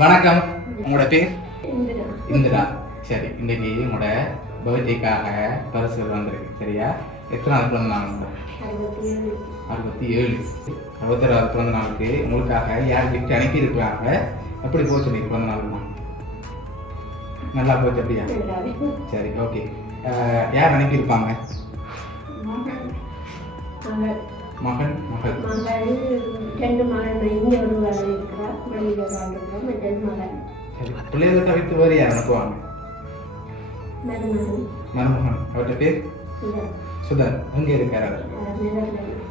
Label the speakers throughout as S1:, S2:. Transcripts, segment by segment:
S1: வணக்கம். உங்களோட பேர்?
S2: இந்திரா.
S1: சரி இன்னைக்கு உங்களோட பர்த்டேக்காக பரிசுகள் வந்திருக்கு சரியா? எத்தனாவது பிறந்த நாள்
S2: அறுபத்தி ஏழு
S1: அறுபத்தி ஏழு அறுபத்தாறாவது பிறந்த நாளுக்கு உங்களுக்காக யார் கிஃப்ட் அனுப்பியிருக்காங்க எப்படி போச்சு இன்னைக்கு பிறந்த நாள் நல்லா போச்சு அப்படியா? சரி ஓகே யார் அனுப்பியிருப்பாங்க? மகன் மகள்.
S2: ரெண்டு மகள் இங்கே ஒரு
S1: பிள்ளைகளை தவிர்த்து வேறு யார் அனுப்புவாங்க
S2: மருமகன்
S1: அவர்கிட்ட பேர் சுதன் எங்கே இருக்கார் அவர்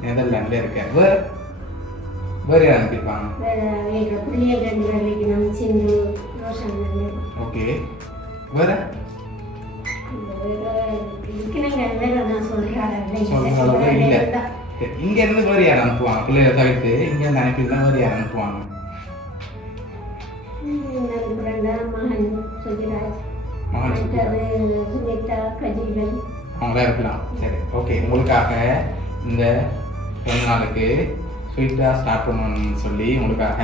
S1: நெதர்லாண்டில் இருக்கார் வேறு வேறு யார் அனுப்பியிருப்பாங்க ஓகே வேறு இங்க இருந்து வேறு யார் அனுப்புவாங்க பிள்ளைகளை தவிர்த்து இங்க இருந்து அனுப்பியிருந்தா வேறு யார் அனுப்புவாங்க
S2: பிறந்த மகன் சுஜிராஜ் கஜீவன்
S1: அவங்களா இருக்கலாம் சரி ஓகே உங்களுக்காக இந்த பிறந்த நாளுக்கு ஸ்வீட்டாக ஸ்டார்ட் பண்ணணும்னு சொல்லி உங்களுக்காக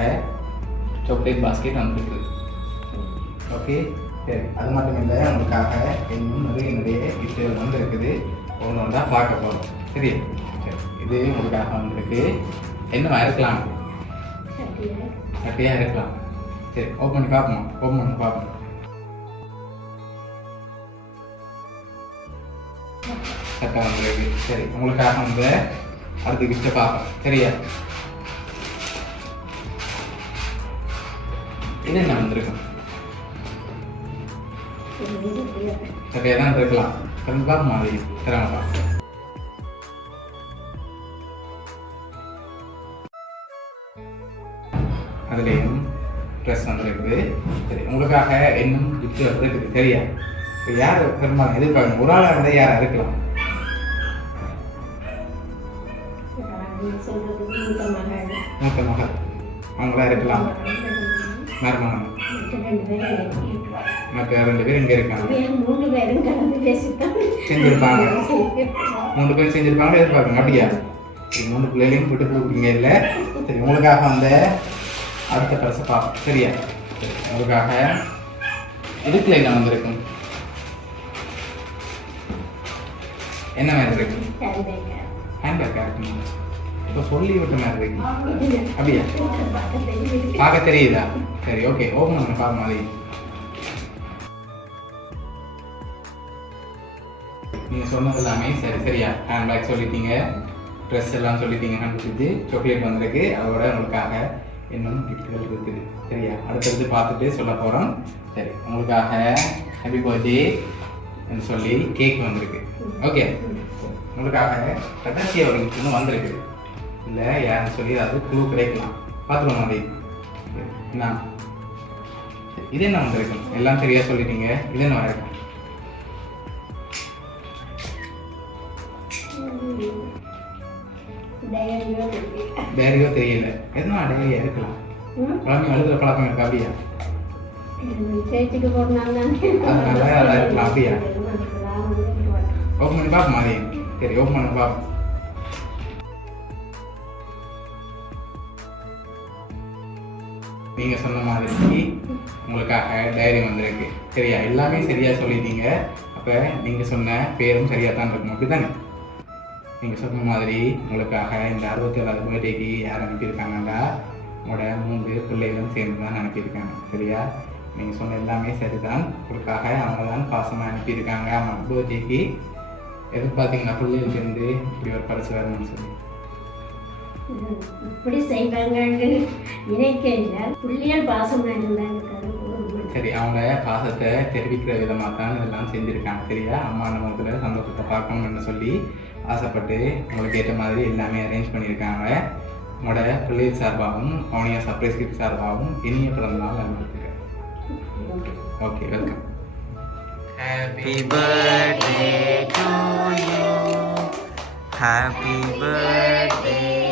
S1: சாக்லேட் பாஸ்கெட் வந்திருக்கு ஓகே சரி அது மட்டும் இல்லை உங்களுக்காக இன்னும் நிறைய நிறைய வந்து இருக்குது ஒன்று ஒன்றா பார்க்க போகிறோம் சரி? சரி இது உங்களுக்காக வந்திருக்கு. என்னவா இருக்கலாம்?
S2: சட்டியார்
S1: ஹாப்பியாக இருக்கலாம். சரி ஓப்பன் பண்ணி பார்ப்போம். ஓப்பன் பண்ணி பார்ப்போம். சட்டை வந்திருக்கு சரி உங்களுக்காக வந்து அடுத்த கிஃப்ட்டை பார்ப்போம். சரியா? என்னென்ன வந்திருக்கும் சரியா தான் இருக்கலாம். திறந்து பார்ப்போம் அது திறமை பார்ப்போம். அதுலேயும் ட்ரெஸ் வந்துருக்குது சரி உங்களுக்காக இன்னும் கிஃப்ட் இருக்குது. தெரியாது. இப்போ யார் பெரும்பாலும் எதிர்பார்க்கணும்? ஒரு ஆளாக இருந்தால் யாராக இருக்கலாம்
S2: மூத்த மகள்.
S1: அவங்களா இருக்கலாம் மருமகன்.
S2: மற்ற ரெண்டு
S1: பேர் இங்கே இருக்காங்க.
S2: வேறு மூணு பேரும்
S1: செஞ்சிருப்பாங்க. மூணு பேர் செஞ்சிருப்பாங்க எதிர்பார்க்கணும். அப்படியா? மூணு பிள்ளைகளையும் போட்டு கொடுக்குறீங்க இல்லை? சரி உங்களுக்காக வந்த அடுத்த பரிசை பார்ப்போம். சரியா? அதுக்காக உங்களுக்காக என்ன வந்திருக்கும் என்ன மாதிரி இருக்கு?
S2: ஹேண்ட்பேக்கா.
S1: ஹேண்ட்பேக்காக இப்போ சொல்லி விட்ட மாதிரி இருக்கு. அப்படியா?
S2: பார்க்க தெரியுதா?
S1: சரி ஓகே ஓப்பன் பண்ண பார்க்க மாதிரி நீங்கள் சொன்னது எல்லாமே சரி சரியா? ஹேண்ட்பேக் சொல்லிட்டீங்க. ட்ரெஸ் எல்லாம் சொல்லிட்டீங்க கண்டுபிடிச்சி சாக்லேட் வந்திருக்கு. அதோட உங்களுக்காக இன்னும் கிஃப்ட்கள் இருக்குது சரியா அடுத்தடுத்து பார்த்துட்டு சொல்ல போகிறோம் சரி உங்களுக்காக ஹாப்பி பர்த்டே சொல்லி கேக் வந்திருக்கு. ஓகே உங்களுக்காக கடைசியாக ஒரு கிஃப்ட்னு வந்திருக்கு. இல்லை யாருன்னு சொல்லி அது குழு கிடைக்கலாம் பார்த்துக்கோங்க அப்படி என்ன? இது என்ன வந்திருக்கு? எல்லாம் சரியாக சொல்லிட்டீங்க. இது என்ன வந்திருக்கு?
S2: டைரியோ.
S1: வேறையோ தெரியல. எதுவும் அடையே இருக்கலாம்.
S2: ம்?
S1: குழந்தை அழுதுற பழக்கம் இருக்கா அப்படியா? அதான் இருக்கலாம் அப்படியா. ஓப்பன் பண்ணி பார்ப்போம் அதே சரி ஓப்பன் பண்ணி பார்ப்போம். நீங்க சொன்ன மாதிரி உங்களுக்காக டைரி வந்திருக்கு. சரியா? எல்லாமே சரியா சொல்லிட்டீங்க. அப்ப நீங்க சொன்ன பேரும் சரியா தான் இருக்கும் அப்படிதானே? நீங்க சொன்ன மாதிரி உங்களுக்காக இந்த அறுபத்தி ஏழாவது பர்த்டேக்கு யார் அனுப்பியிருக்காங்கன்னா உங்களோட மூன்று பிள்ளைகளும் சேர்ந்து தான் அனுப்பியிருக்காங்க. சரியா? நீங்க சொன்ன எல்லாமே சரிதான். உங்களுக்காக அவங்க தான் பாசமாக அனுப்பியிருக்காங்க. அவங்க பர்த்டேக்கு எதிர்பார்த்தீங்கன்னா பிள்ளைகள் சேர்ந்து இப்படி ஒரு பரிசு வரணும்னு சொல்லி.
S2: இப்படி செய்வாங்கன்னு நினைக்கல. பாசமா இருந்தாங்க
S1: சரி அவங்க பாசத்தை தெரிவிக்கிற விதமாக தான் இதெல்லாம் செஞ்சுருக்காங்க. சரியா? அம்மா முகத்தில் சந்தோஷத்தை பார்க்கணும்னு சொல்லி ஆசைப்பட்டு உங்களுக்கு ஏற்ற மாதிரி எல்லாமே அரேஞ்ச் பண்ணியிருக்காங்க. உங்களோட பிள்ளைகள் சார்பாகவும் அவனியா சர்ப்ரைஸ் கிஃப்ட் சார்பாகவும் இனிய பிறந்த நாள் நல்வாழ்த்துக்கள். Okay welcome
S3: Happy birthday to you. Happy birthday.